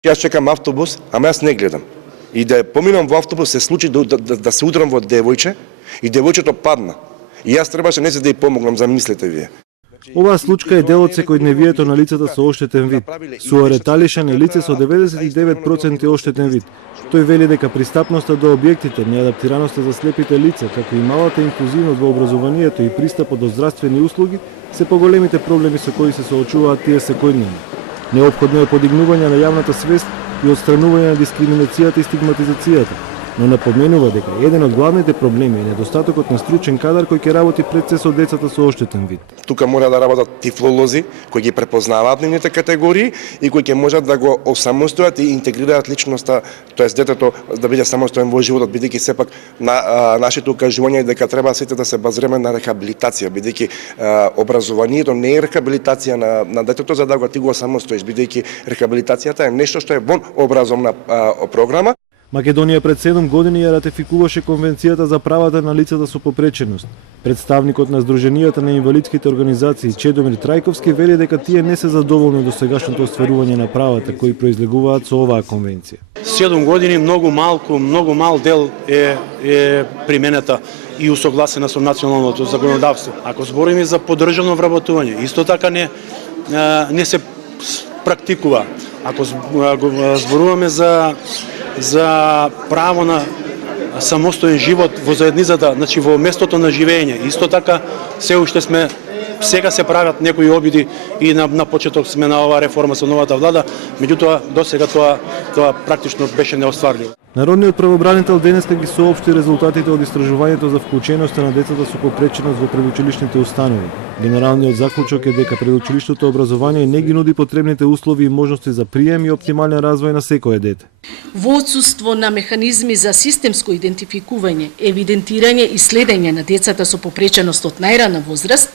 Јас чекам автобус, ама јас не гледам. И да поминам во автобус се случи да се удрам во девојче и девојчето падна. И јас требаше не се да ја помогнам, замислете вие. Оваа случка е дел од секојдневието на лицата со оштетен вид. Суарет Алишан е лице со 99% оштетен вид. Тој вели дека пристапноста до објектите, неадаптираноста за слепите лица, како и малата инклузивност во образованието и пристапот до здравствени услуги се поголемите проблеми со кои се соочуваат тие секојдневно. Неопходно е подигнување на јавната свест и отстранување на дискриминацијата и стигматизацијата, но напоменува дека еден од главните проблеми е недостатокот на стручен кадар кој ќе работи пред се со децата со оштетен вид. Тука мора да работат тифлолози кои ги препознаваат нивните категории и кои ќе можат да го осамостојат и интегрираат личноста, тоест детето да биде самостоен во животот, бидејќи сепак нашето укажување е дека треба сите да се базираме на рехабилитација, бидејќи образованието не е рехабилитација на детето за да го ти го самостоиш, бидејќи рехабилитацијата е нешто што е вон образовна програма. Македонија пред 7 години ја ратификуваше Конвенцијата за правата на лицата со попреченост. Представникот на Сдруженијата на инвалидските организации Чедомир Трајковски вели дека тие не се задоволни до сегашното остварување на правата кои произлегуваат со оваа конвенција. 7 години многу мал дел е применета и усогласена со националното законодавство. Ако збориме за поддржано вработување, исто така не се практикува. Ако зборуваме за право на самостоен живот во заедницата, значи во местото на живење. Исто така се уште сега се прават некои обиди и на почеток сме на оваа реформа со новата влада, меѓутоа до сега тоа практично беше неостварливо. Народниот правобранител денеска ги соопшти резултатите од истражувањето за вклученоста на децата со попреченост во предучилишните установи. Генералниот заклучок е дека предучилишното образование не ги нуди потребните услови и можности за прием и оптимален развој на секое дете. Во отсуство на механизми за системско идентификување, евидентирање и следење на децата со попреченост од најрана возраст,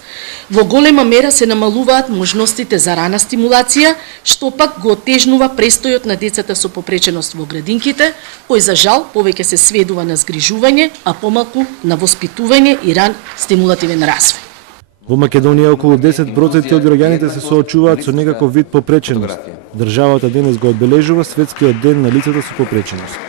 во голема мера се намалуваат можностите за рана стимулација, што пак го отежнува престојот на децата со попреченост во градинките, кој за жал повеќе се сведува на згрижување, а помалку на воспитување и ран стимулативен развој. Во Македонија околу 10% од граѓаните се соочуваат со некаков вид попреченост. Државата денес го одбележува Светскиот ден на лицата со попреченост.